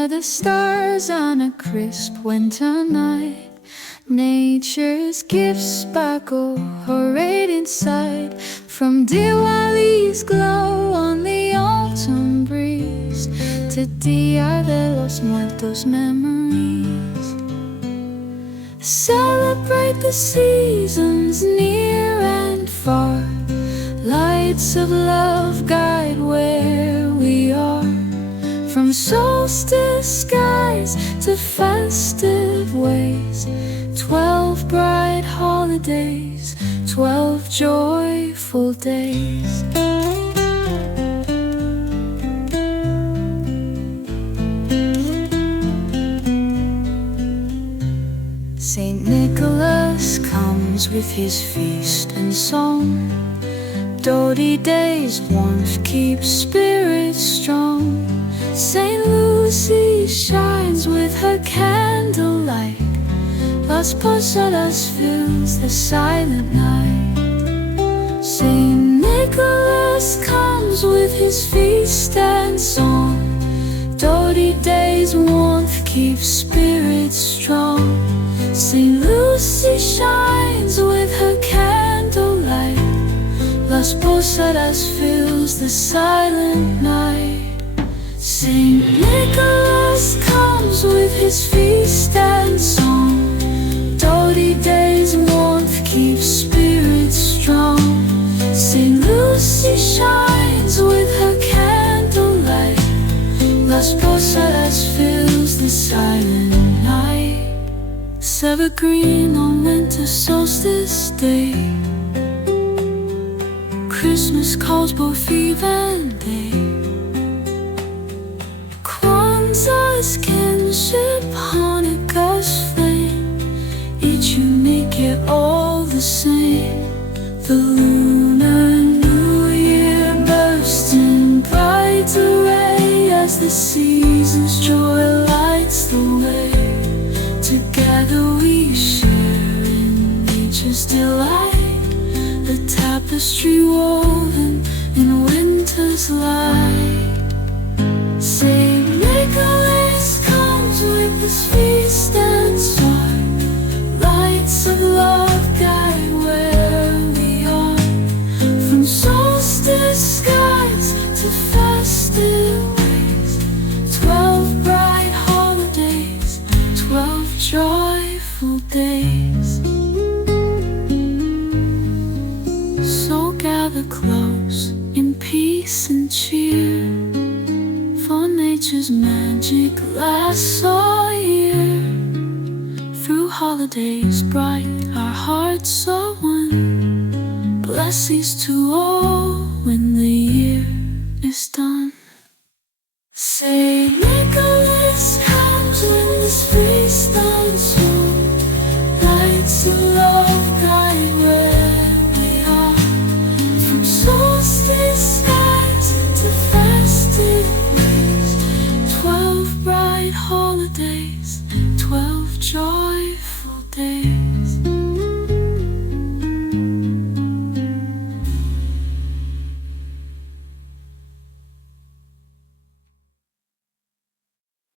Under the stars on a crisp winter night, nature's gifts sparkle or radiant sight. From Diwali's glow on the autumn breeze to Dia de los Muertos memories, celebrate the seasons near and far. Lights of love guide where we are. From solstice skies to festive ways, 12 bright holidays, 12 joyful days. Saint Nicholas comes with his feast and song. Doughty days' warmth keeps spirits strong. Saint Lucy shines with her candlelight. Las Posadas fills the silent night. Saint Nicholas comes with his feast and song. Doughty days' warmth keeps spirits strong. Saint Lucy shines with her candlelight. Las Posadas fills the silent night. Saint Nicholas comes with his feast and song. Doughty days' warmth keeps spirits strong. Saint Lucy shines with her candlelight. Las Posadas fills the silent night. Evergreen on Winter Solstice Day, Christmas calls both eve and day. Kwanzaa's kinship, Hanukkah's flame, each unique yet all the same. The lunar new year bursts in bright array as the season's joy lights the way. Together we share in nature's delight, the tapestry woven in winter's light. Saint Nicholas comes with his feast and song. Lights of love guide where we are. From solstice skies to festive ways, 12 bright holidays, 12 joyful days. So gather close in peace and cheer, for nature's magic lasts all year. Through holidays bright, our hearts are one. Blessings to all when the year is done. Saint Nicholas comes with his feast and song. Lights of love guide where we are. From solstice skies to festive ways, 12 bright holidays, 12 joyful days.